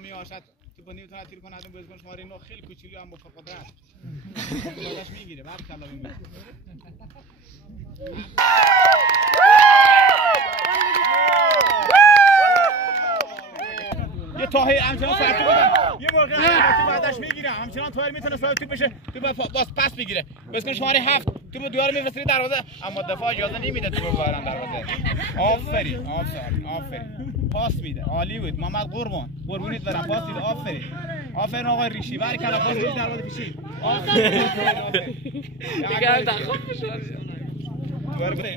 نظامی آشد تو با نمیتونه تیر کنه ازم بازیکن شماره 9 خیلی کوچولو هم با قدرت خودش میگیره بارکالله میگیره یه تاهیر همچنان ساعت بودن یه موقع تو بعدش میگیره همچنان تاهیر میتونه ساعت تو بشه تو باز پس بگیره بازیکن شماره 7 تو با دیوار میفرسته دروازه اما دفاع اجازه نمیده تو ببرن دروازه آفرین پاس میده عالی بود محمد قربونیت برم پاس میده آفرین آقای ریشی بارکالله پاس میده دروازه پیشی آفرین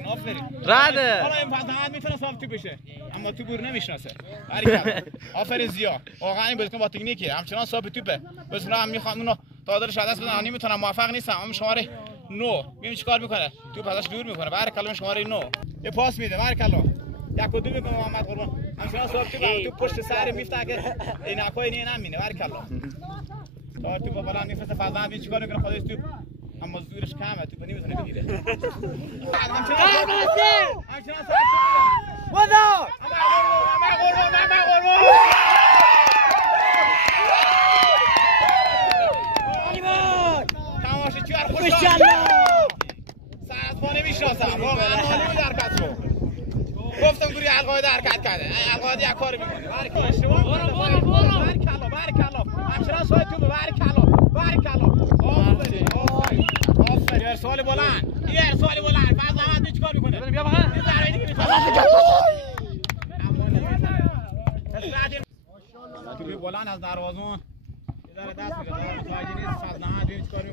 آفرین راده حالا این فضاحت میتونه ثابت بشه اما تو گور نمیشناسه بارکالله آفرین زیا واقعا این بازیکن با تکنیکه همچنان ثابت توپه بس من میخوام اونو دادرش دست بدم نمیتونم موفق نیستم اما شماره 9 ببین چیکار میکنه توپ ازش دور میکنه بارکالله شماره 9 یه پاس میده بارکالله یک و دو میکنه محمد قربان همچنان ثابت توپه تو پشت سر میفته که عینکای نه نمینه بارکالله تا تو بالا میفرسته فضاحت ببین چیکار میکنه خودش توپ اما زورش کمه تو نمیتونه بگیره همچنان ودا تماشاچی ها خوشحال سرطبا نمیشناسم واقعا عالی بود حرکت رو گفتم گوری القاعده حرکت کرده القاعده یک کار میکنه بارکالله همچنان سایت تو بارکالله آفرین ارسال بلند یه ارسال بلند بعد زحمت چیکار میکنه بیا بغل یه ضربه دیگه میتونه تو بلند از دروازه‌ون یه ذره دست میده متوجه نیست فضل ببین چیکار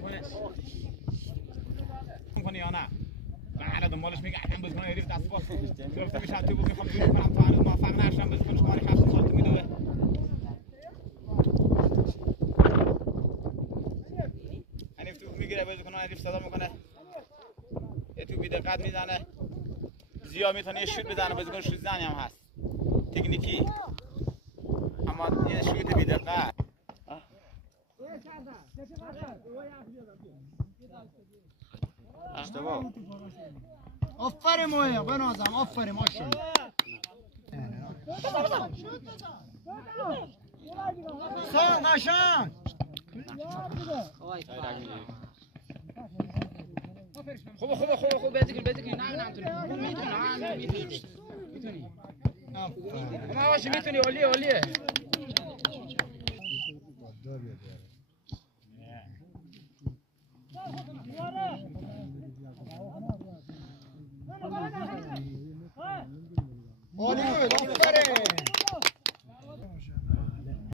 میکنه یا نه بعد دنبالش میگه هم بزنه حریف دست باز گفته میشه تو میخوام جوری کنم تا هنوز موفق نشم بزنش شماره 7 سالت میدوه حریف تو میگیره بازیکن حریف صدا میکنه یه تو بی دقت میزنه زیا میتونه یه شوت بزنه بازیکن شوت زنی هم هست تکنیکی اما یه شوت بی دقت اشتباه آفرین مویا بنازم آفرین ماشاءالله سان قشنگ خوب بازی کن نه میتونی اما باشه میتونی عالیه